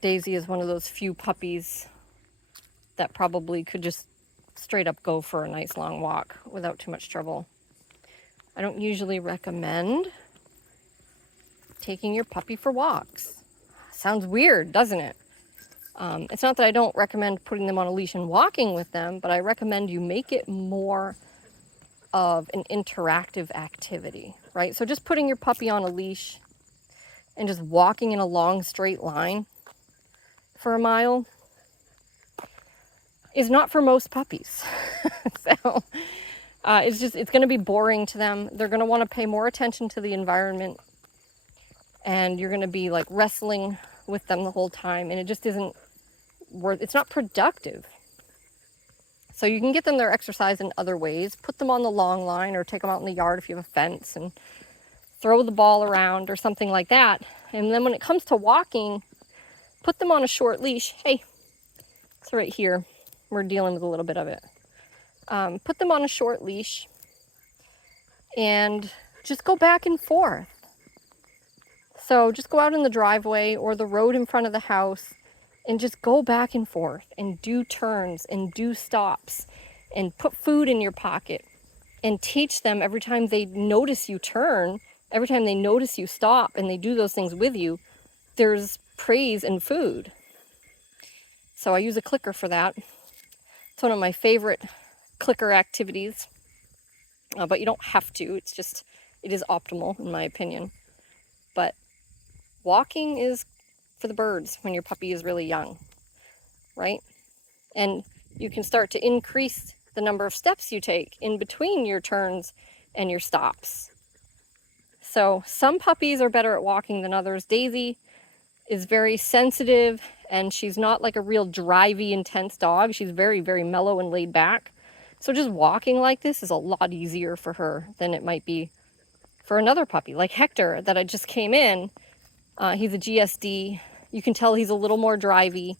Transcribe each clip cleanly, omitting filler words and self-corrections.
Daisy is one of those few puppies that probably could just straight up go for a nice long walk without too much trouble. I don't usually recommend taking your puppy for walks. Sounds weird, doesn't it? It's not that I don't recommend putting them on a leash and walking with them, but I recommend you make it more of an interactive activity, right? So just putting your puppy on a leash and just walking in a long straight line for a mile is not for most puppies. So it's going to be boring to them. They're going to want to pay more attention to the environment, and you're going to be like wrestling with them the whole time, and it just isn't it's not productive. So you can get them their exercise in other ways. Put them on the long line, or take them out in the yard if you have a fence and throw the ball around or something like that. And then when it comes to walking, put them on a short leash. Hey, it's right here. We're dealing with a little bit of it. Put them on a short leash and just go back and forth. So just go out in the driveway or the road in front of the house and just go back and forth and do turns and do stops and put food in your pocket and teach them every time they notice you turn, every time they notice you stop and they do those things with you, there's praise and food. So I use a clicker for that. It's one of my favorite clicker activities, but you don't have to. It is optimal in my opinion. But walking is for the birds when your puppy is really young, right? And you can start to increase the number of steps you take in between your turns and your stops. So some puppies are better at walking than others. Daisy is very sensitive, and she's not like a real drivey, intense dog. She's very, very mellow and laid back. So just walking like this is a lot easier for her than it might be for another puppy, like Hector that I just came in. He's a GSD. You can tell he's a little more drivey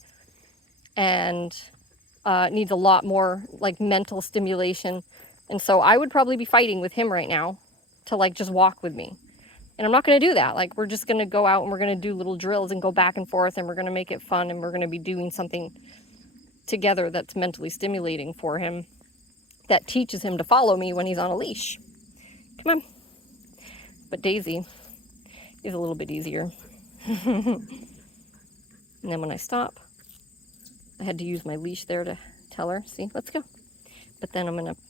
and needs a lot more like mental stimulation. And so I would probably be fighting with him right now to like just walk with me. And I'm not going to do that. Like, we're just going to go out and we're going to do little drills and go back and forth, and we're going to make it fun, and we're going to be doing something together that's mentally stimulating for him, that teaches him to follow me when he's on a leash. Come on. But Daisy is a little bit easier. And then when I stop, I had to use my leash there to tell her, see, let's go. But then I'm going to